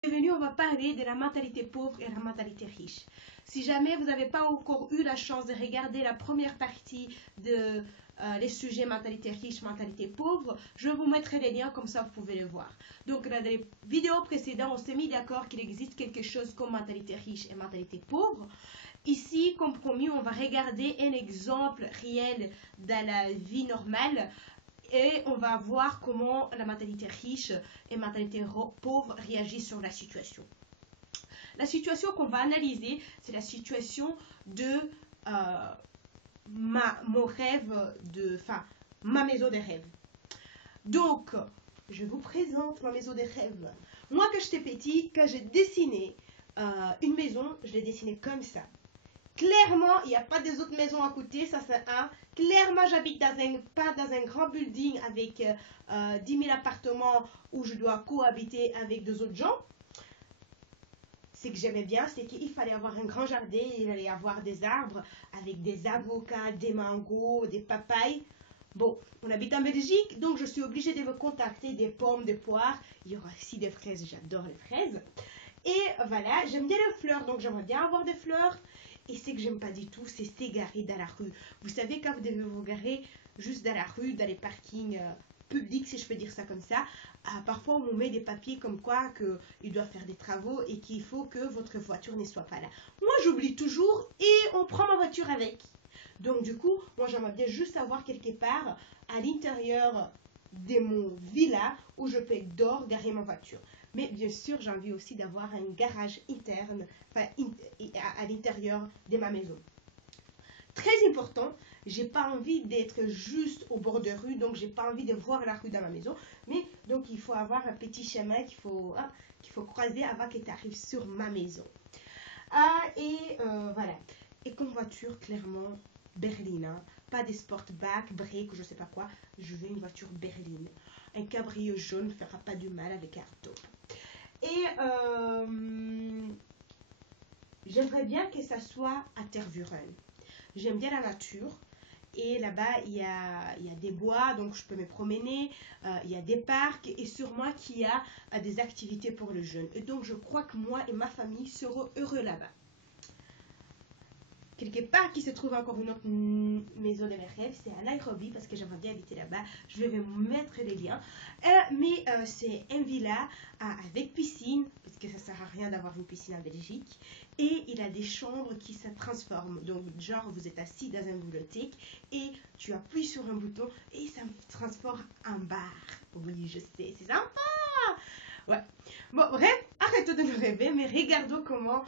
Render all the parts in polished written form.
Bienvenue, on va parler de la mentalité pauvre et la mentalité riche. Si jamais vous n'avez pas encore eu la chance de regarder la première partie de les sujets mentalité riche, mentalité pauvre, je vous mettrai les liens comme ça vous pouvez le voir. Donc dans les vidéos précédentes, on s'est mis d'accord qu'il existe quelque chose comme mentalité riche et mentalité pauvre. Ici, comme promis, on va regarder un exemple réel dans la vie normale et on va voir comment la mentalité riche et la mentalité pauvre réagissent sur la situation. La situation qu'on va analyser, c'est la situation de mon rêve, ma maison des rêves. Donc, je vous présente ma maison des rêves. Moi, quand j'étais petit, quand j'ai dessiné une maison, je l'ai dessinée comme ça. Clairement, il n'y a pas des autres maisons à côté, ça c'est un. Clairement, j'habite pas dans un grand building avec 10 000 appartements où je dois cohabiter avec deux autres gens. Ce que j'aimais bien, c'est qu'il fallait avoir un grand jardin, il fallait y avoir des arbres avec des avocats, des mangos, des papayes. Bon, on habite en Belgique, donc je suis obligée de me contacter des pommes, des poires. Il y aura aussi des fraises, j'adore les fraises. Et voilà, j'aime bien les fleurs, donc j'aimerais bien avoir des fleurs. Et ce que j'aime pas du tout, c'est s'égarer dans la rue. Vous savez, quand vous devez vous garer juste dans la rue, dans les parkings publics, si je peux dire ça comme ça, parfois on vous met des papiers comme quoi qu'il doit faire des travaux et qu'il faut que votre voiture ne soit pas là. Moi, j'oublie toujours et on prend ma voiture avec. Donc du coup, moi j'aimerais bien juste avoir quelque part à l'intérieur de mon villa où je peux d'or garer ma voiture. Mais bien sûr, j'ai envie aussi d'avoir un garage interne, à l'intérieur de ma maison. Très important, j'ai pas envie d'être juste au bord de rue, donc j'ai pas envie de voir la rue dans ma maison. Mais donc il faut avoir un petit chemin qu'il faut croiser avant que tu arrives sur ma maison. Voilà. Et comme voiture, clairement, berline. Pas des sportback, break, je sais pas quoi. Je veux une voiture berline. Un cabriole jaune ne fera pas du mal avec un top. Et j'aimerais bien que ça soit à Tervuren. J'aime bien la nature. Et là-bas, il y a des bois, donc je peux me promener. Il y a des parcs et sûrement qu'il y a des activités pour les jeunes. Et donc, je crois que moi et ma famille seront heureux là-bas. Quelque part qui se trouve encore une autre maison de mes rêves, c'est à Nairobi parce que j'aimerais bien habiter là-bas. Je vais vous mettre les liens. Mais c'est un villa avec piscine, parce que ça ne sert à rien d'avoir une piscine en Belgique. Et il a des chambres qui se transforment. Donc, genre, vous êtes assis dans une bibliothèque et tu appuies sur un bouton et ça me transforme en bar. Oui, je sais, c'est sympa. Ouais. Bon, bref, arrêtons de nous rêver, mais regardons comment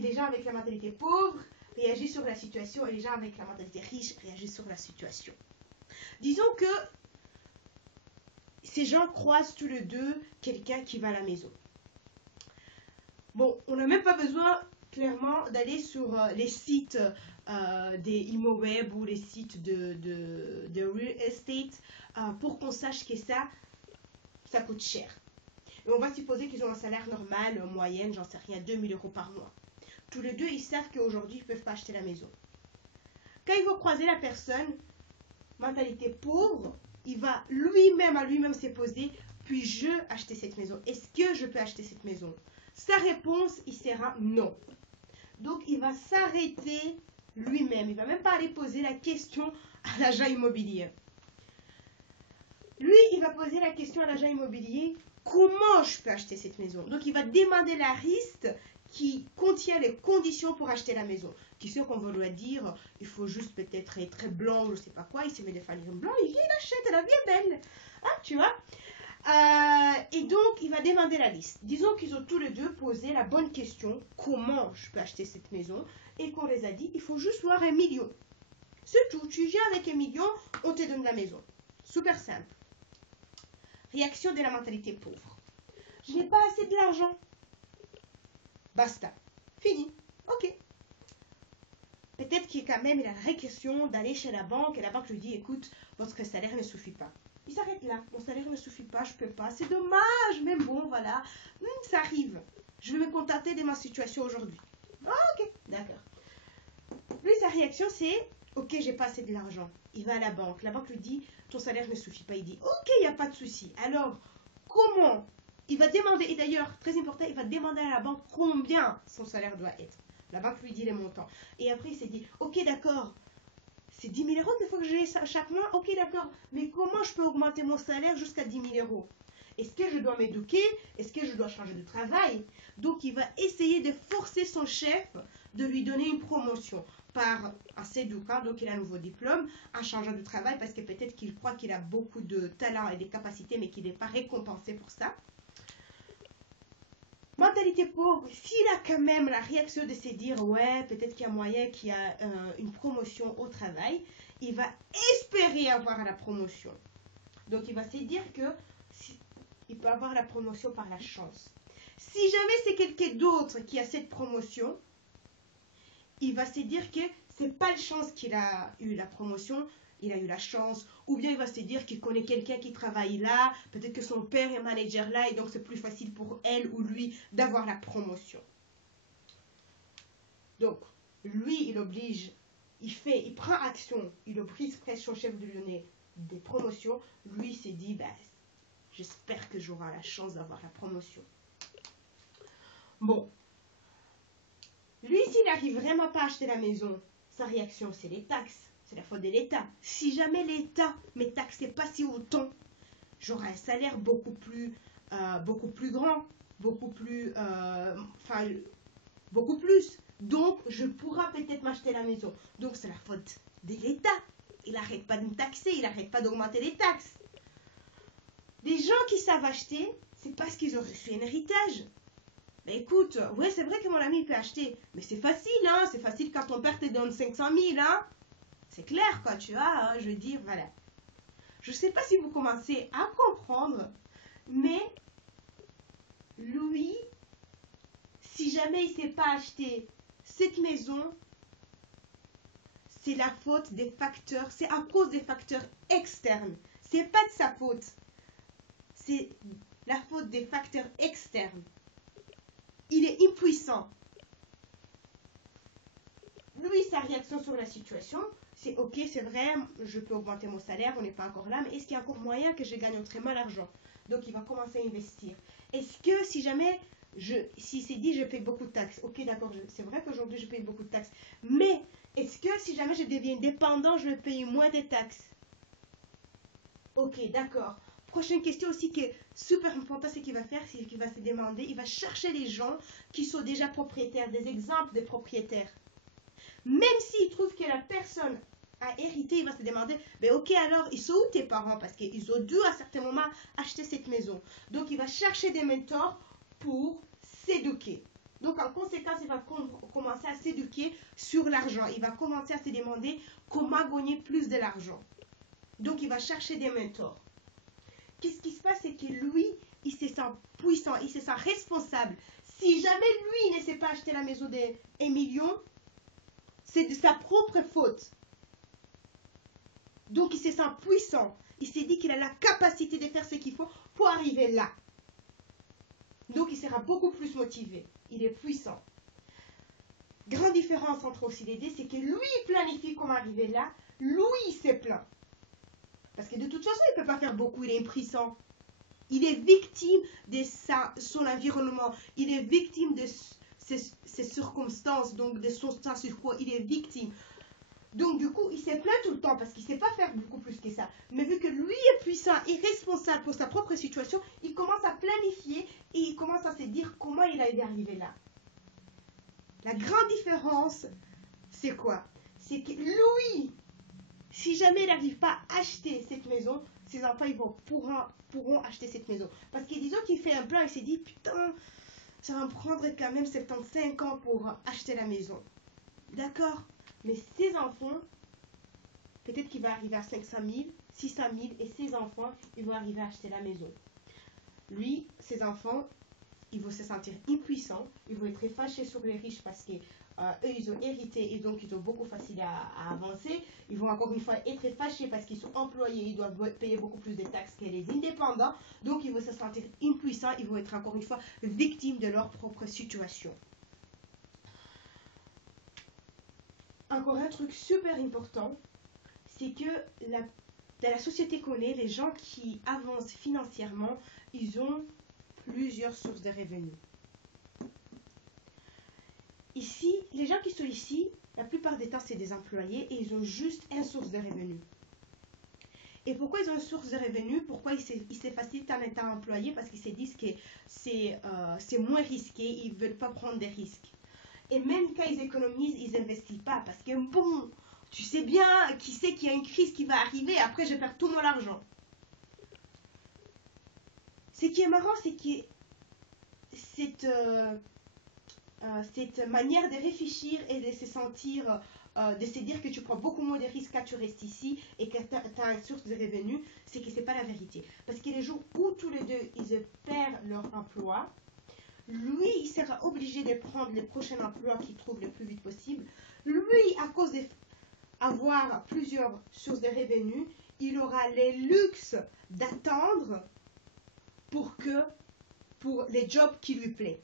les gens avec la mentalité pauvre réagissent sur la situation et les gens avec la mentalité riche réagissent sur la situation. Disons que ces gens croisent tous les deux quelqu'un qui va à la maison. Bon, on n'a même pas besoin clairement d'aller sur les sites des ImoWeb ou les sites de real estate pour qu'on sache que ça coûte cher. Et on va supposer qu'ils ont un salaire normal, moyenne, j'en sais rien, 2 000 € par mois. Tous les deux, ils savent qu'aujourd'hui, ils ne peuvent pas acheter la maison. Quand ils vont croiser la personne, mentalité pauvre, il va lui-même se poser, puis-je acheter cette maison? Est-ce que je peux acheter cette maison? Sa réponse, il sera non. Donc, il va s'arrêter lui-même. Il ne va même pas aller poser la question à l'agent immobilier. Lui, il va poser la question à l'agent immobilier, comment je peux acheter cette maison? Donc, il va demander la liste qui contient les conditions pour acheter la maison. Qui sûr qu'on va lui dire, il faut juste peut-être être très blanc, je ne sais pas quoi, il se met des fanières blancs, il vient, il achète, la vie est belle. Ah, tu vois? Et donc, il va demander la liste. Disons qu'ils ont tous les deux posé la bonne question, comment je peux acheter cette maison? Et qu'on les a dit, il faut juste voir 1 million. C'est tout, tu viens avec 1 million, on te donne la maison. Super simple. Réaction de la mentalité pauvre. Je n'ai pas assez de l'argent. Basta. Fini. Ok. Peut-être qu'il quand même il a la question d'aller chez la banque et la banque lui dit, écoute, votre salaire ne suffit pas. Il s'arrête là. Mon salaire ne suffit pas, je ne peux pas. C'est dommage, mais bon, voilà. Ça arrive. Je vais me contenter de ma situation aujourd'hui. Ok, d'accord. Lui, sa réaction, c'est, ok, j'ai pas assez de l'argent. Il va à la banque. La banque lui dit, ton salaire ne suffit pas. Il dit, ok, il n'y a pas de souci. Alors, comment Il va demander, et d'ailleurs, très important, il va demander à la banque combien son salaire doit être. La banque lui dit les montants. Et après, il s'est dit, ok, d'accord, c'est 10 000 euros des fois que j'ai ça chaque mois. Ok, d'accord, mais comment je peux augmenter mon salaire jusqu'à 10 000 euros? Est-ce que je dois m'éduquer? Est-ce que je dois changer de travail? Donc, il va essayer de forcer son chef de lui donner une promotion par un s'éduquant, donc il a un nouveau diplôme, en changeant de travail parce que peut-être qu'il croit qu'il a beaucoup de talent et des capacités, mais qu'il n'est pas récompensé pour ça. Mentalité pauvre, s'il a quand même la réaction de se dire ouais, peut-être qu'il y a moyen qu'il y a une promotion au travail, il va espérer avoir la promotion. Donc il va se dire que il peut avoir la promotion par la chance. Si jamais c'est quelqu'un d'autre qui a cette promotion, il va se dire que c'est pas la chance qu'il a eu la promotion, il a eu la chance, ou bien il va se dire qu'il connaît quelqu'un qui travaille là, peut-être que son père est manager là, et donc c'est plus facile pour elle ou lui d'avoir la promotion. Donc, lui, il prend action, il oblige presque son chef de lui donner des promotions, lui s'est dit, ben, j'espère que j'aurai la chance d'avoir la promotion. Bon, lui, s'il n'arrive vraiment pas à acheter la maison, sa réaction, c'est les taxes. C'est la faute de l'État. Si jamais l'État ne me taxait pas si autant, j'aurais un salaire beaucoup plus grand, beaucoup plus. Donc, je pourrais peut-être m'acheter la maison. Donc, c'est la faute de l'État. Il n'arrête pas de me taxer, il n'arrête pas d'augmenter les taxes. Les gens qui savent acheter, c'est parce qu'ils ont reçu un héritage. Mais écoute, ouais, c'est vrai que mon ami peut acheter, mais c'est facile, hein, c'est facile quand ton père te donne 500 000, hein. C'est clair, quoi, tu vois, hein, je veux dire, voilà. Je ne sais pas si vous commencez à comprendre, mais lui, si jamais il ne s'est pas acheté cette maison, c'est la faute des facteurs, c'est à cause des facteurs externes. C'est pas de sa faute. C'est la faute des facteurs externes. Il est impuissant. Lui, sa réaction sur la situation, c'est ok, c'est vrai, je peux augmenter mon salaire, on n'est pas encore là, mais est-ce qu'il y a encore moyen que je gagne autrement l'argent? Donc, il va commencer à investir. Est-ce que si jamais, s'il s'est dit je paye beaucoup de taxes, ok, d'accord, c'est vrai qu'aujourd'hui je paye beaucoup de taxes, mais est-ce que si jamais je deviens dépendant, je vais payer moins de taxes? Ok, d'accord. Prochaine question aussi qui est super importante, c'est qu'il va faire, c'est qu'il va se demander, il va chercher les gens qui sont déjà propriétaires, des exemples de propriétaires. Même s'il trouve que la personne a hérité, il va se demander, mais ok alors, ils sont où tes parents? Parce qu'ils ont dû à certains moments acheter cette maison. Donc il va chercher des mentors pour s'éduquer. Donc en conséquence, il va commencer à s'éduquer sur l'argent. Il va commencer à se demander comment gagner plus de l'argent. Donc il va chercher des mentors. Qu'est-ce qui se passe? C'est que lui, il se sent puissant, il se sent responsable. Si jamais lui, il ne sait pas acheter la maison de 1 million, c'est de sa propre faute. Donc il se sent puissant. Il s'est dit qu'il a la capacité de faire ce qu'il faut pour arriver là. Donc il sera beaucoup plus motivé. Il est puissant. Grande différence entre aussi les deux, c'est que lui, il planifie comment arriver là. Lui, il s'est plaint. Parce que de toute façon, il ne peut pas faire beaucoup, il est impuissant. Il est victime de son environnement. Il est victime de ses circonstances, donc de son status quo. Il est victime. Donc du coup, il s'est plaint tout le temps parce qu'il ne sait pas faire beaucoup plus que ça. Mais vu que lui est puissant et responsable pour sa propre situation, il commence à planifier et il commence à se dire comment il a arrivé là. La grande différence, c'est quoi? C'est que lui, si jamais il n'arrive pas à acheter cette maison, ses enfants pourront acheter cette maison. Parce que disons qu'il fait un plan et s'est dit, putain, ça va me prendre quand même 75 ans pour acheter la maison. D'accord? Mais ses enfants, peut-être qu'il va arriver à 500 000, 600 000, et ses enfants, ils vont arriver à acheter la maison. Lui, ses enfants, ils vont se sentir impuissants, ils vont être fâchés sur les riches parce que eux, ils ont hérité et donc ils ont beaucoup facile à avancer. Ils vont encore une fois être fâchés parce qu'ils sont employés, ils doivent payer beaucoup plus de taxes que les indépendants. Donc ils vont se sentir impuissants, ils vont être encore une fois victimes de leur propre situation. Encore un truc super important, c'est que dans la société qu'on est, les gens qui avancent financièrement, ils ont plusieurs sources de revenus. Ici, les gens qui sont ici, la plupart des temps, c'est des employés et ils ont juste une source de revenus. Et pourquoi ils ont une source de revenus? Pourquoi ils se facilitent en étant employés? Parce qu'ils se disent que c'est moins risqué, ils ne veulent pas prendre des risques. Et même quand ils économisent, ils n'investissent pas. Parce que bon, tu sais bien qui sait qu'il y a une crise qui va arriver, après je perds tout mon argent. Ce qui est marrant, c'est que cette manière de réfléchir et de se sentir, de se dire que tu prends beaucoup moins de risques quand tu restes ici et que tu as une source de revenus, c'est que ce n'est pas la vérité. Parce que les jours où tous les deux, ils perdent leur emploi, lui, il sera obligé de prendre le prochain emploi qu'il trouve le plus vite possible. Lui, à cause d'avoir plusieurs sources de revenus, il aura le luxe d'attendre pour les jobs qui lui plaisent.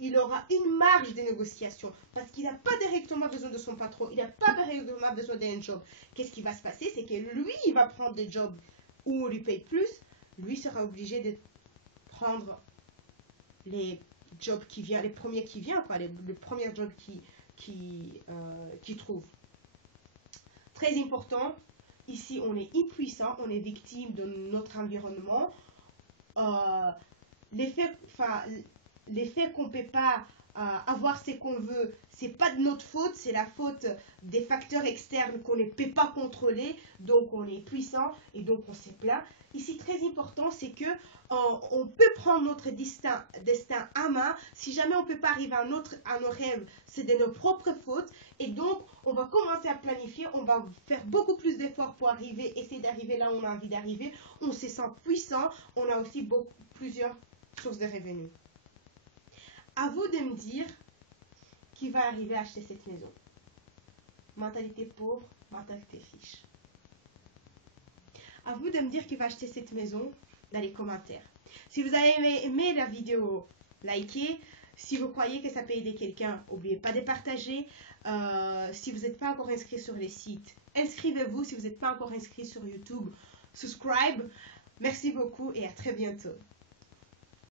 Il aura une marge de négociation parce qu'il n'a pas directement besoin de son patron, il n'a pas directement besoin d'un job. Qu'est-ce qui va se passer? C'est que lui, il va prendre des jobs où on lui paye plus. Lui sera obligé de prendre les jobs qui viennent, les premiers qui viennent, le premier job qui trouve. Très important, ici on est impuissant, on est victime de notre environnement. L'effet qu'on ne peut pas avoir ce qu'on veut, c'est pas de notre faute, c'est la faute des facteurs externes qu'on ne peut pas contrôler, donc on est puissant et donc on se plaint. Ici, très important, c'est que on peut prendre notre destin à main. Si jamais on ne peut pas arriver à nos rêves, c'est de nos propres fautes. Et donc, on va commencer à planifier, on va faire beaucoup plus d'efforts pour essayer d'arriver là où on a envie d'arriver. On se sent puissant, on a aussi plusieurs sources de revenus. À vous de me dire qui va arriver à acheter cette maison. Mentalité pauvre, mentalité riche. À vous de me dire qui va acheter cette maison dans les commentaires. Si vous avez aimé la vidéo, likez. Si vous croyez que ça peut aider quelqu'un, n'oubliez pas de partager. Si vous n'êtes pas encore inscrit sur les sites, inscrivez-vous. Si vous n'êtes pas encore inscrit sur YouTube, subscribe. Merci beaucoup et à très bientôt.